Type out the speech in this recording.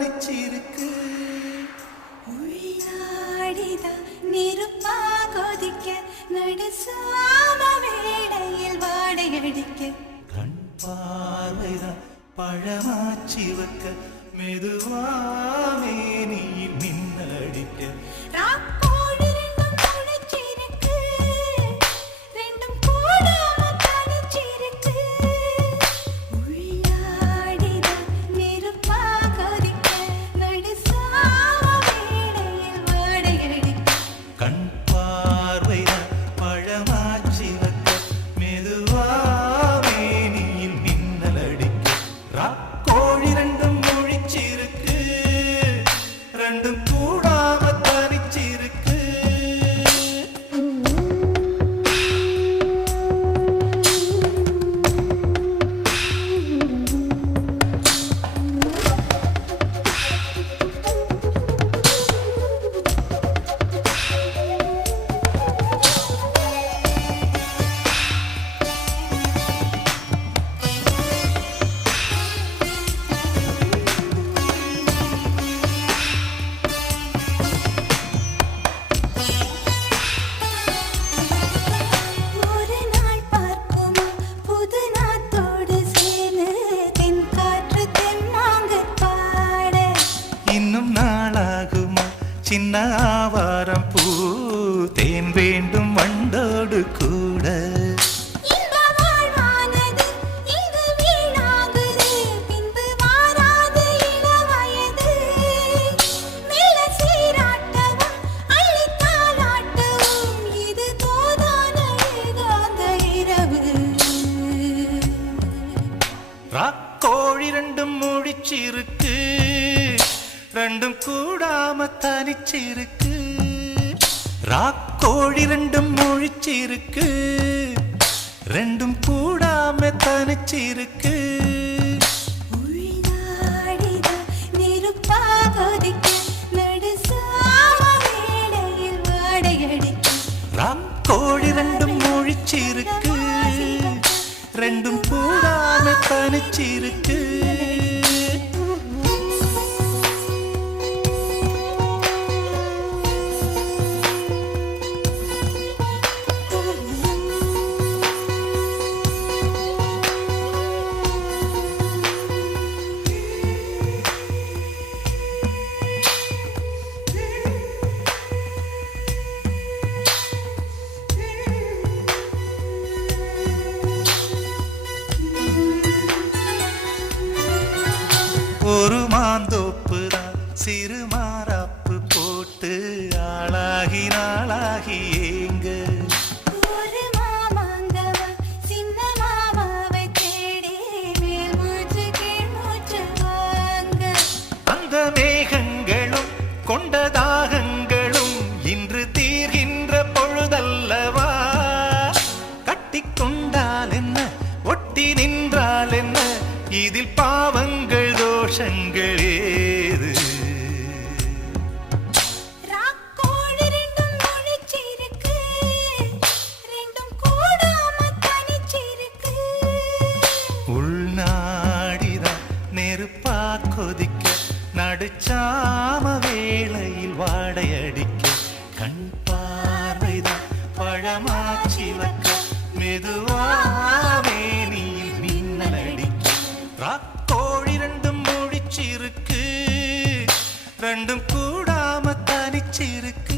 தனிச்சிருக்கு. உள்ளாடிதான் நெருப்பா கொதிக்க நடுசாம வேளையில் வாடையடிக்க கண் பார்வைதான் பழமாச்சி வைக்க மெதுவாமே நீ மின்னடிக்க. இன்னும் நாளாகுமா சின்ன ஆவாரம் பூ தேன் வேண்டும் வண்டோடு கூட. ராக்கோழி ரெண்டும் முழிச்சிருக்கு ரெண்டும் கூடாம தனிச்சிருக்கு. ராக்கோழி ரெண்டும் முழிச்சிருக்கு ரெண்டும் கூடாம தனிச்சிருக்கு. ராக்கோழி ரெண்டும் முழிச்சிருக்கு ரெண்டும் கூடாம தனிச்சிருக்கு. ஒரு மாந்தோப்பு தான் சிறு மாறாப்பு போட்டு ஆளாகி நாளாகி ஏங்க. ஒரு மாமாங்கவா சின்ன மாமாவை தேடி மேல் மூச்சு கீழ் மூச்சு வாங்க. அந்த மேகங்களும் கொண்ட தாகங்களும் இன்று தீர்கின்ற பொழுதல்லவா. கட்டிக்கொண்டால் என்ன ஒட்டி நின்றால் என்ன இதில் பாவங்கள் தோஷங்கள் ஏது. ராக்கோழி ரெண்டும் முழிச்சிருக்கு ரெண்டும் கூடாம தனிச்சிருக்கு. உள்நாடிதான் நெருப்பா கொதிக்க நடுச்சாம வேளையில் வாடையடிக்க. கண் பார்வைதான் பழமாச்சி வைக்க மெதுவாவே நீ மின்னடிக்க. ராக்கோழி ரெண்டும் முழிச்சிருக்கு ரெண்டும் கூடாம தனிச்சிருக்கு.